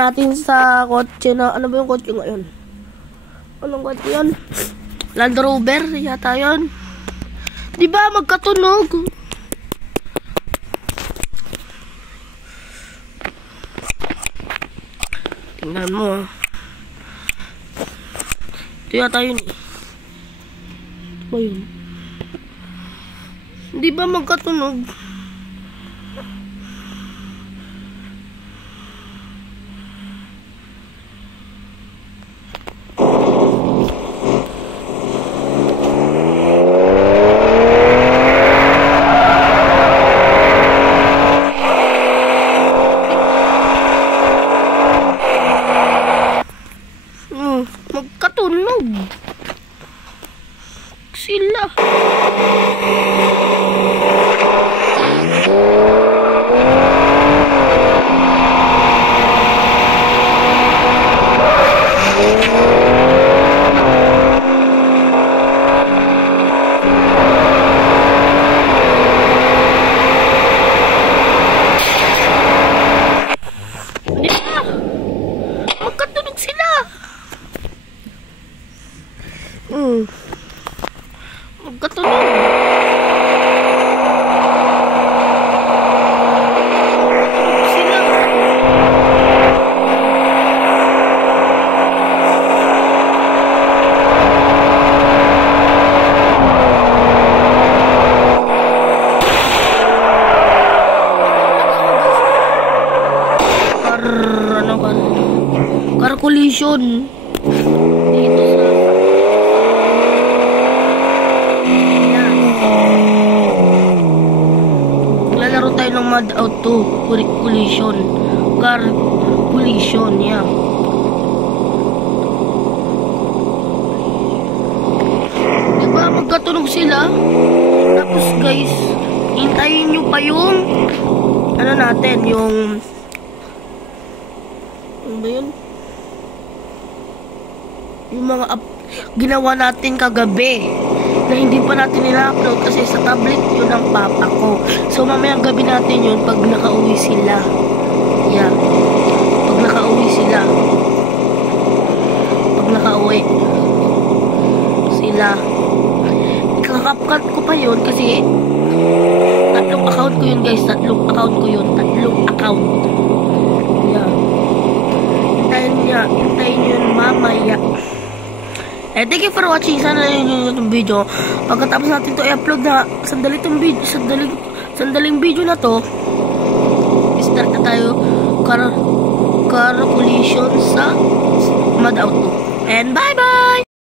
natin sa kotse na, ano ba yung kotse ngayon? Anong kotse yun? Land Rover yata yun. Diba magkatunog? Tingnan mo. Ito yata yun eh. Ito ba yun? Diba magkatunog? Magkatunog sila. Magkatunog sila. Magkatunog. Sila. Car collision. Dito sa lalaro tayo ng Mad Auto Collision. Car collision, yeah. Diba magkatunog sila? Tapos guys, hintayin nyo pa yung ano natin, yung ano ba yun? Yung mga ginawa natin kagabi na hindi pa natin nila-upload kasi sa tablet yun ang papa ko. So mamayang gabi natin yun pag nakauwi sila. Yeah. Pag nakauwi sila. Pag nakauwi sila. Ikakapkat ko pa yun kasi tatlong account ko yun guys. Tatlong account ko yun. Tatlong account. Yeah. Hintayin nyo yun mamaya. Thank you for watching. Sana yun yung video. Pagkatapos natin to i-upload na sandaling video na to, start na tayo car collision sa Mad Auto. And bye bye!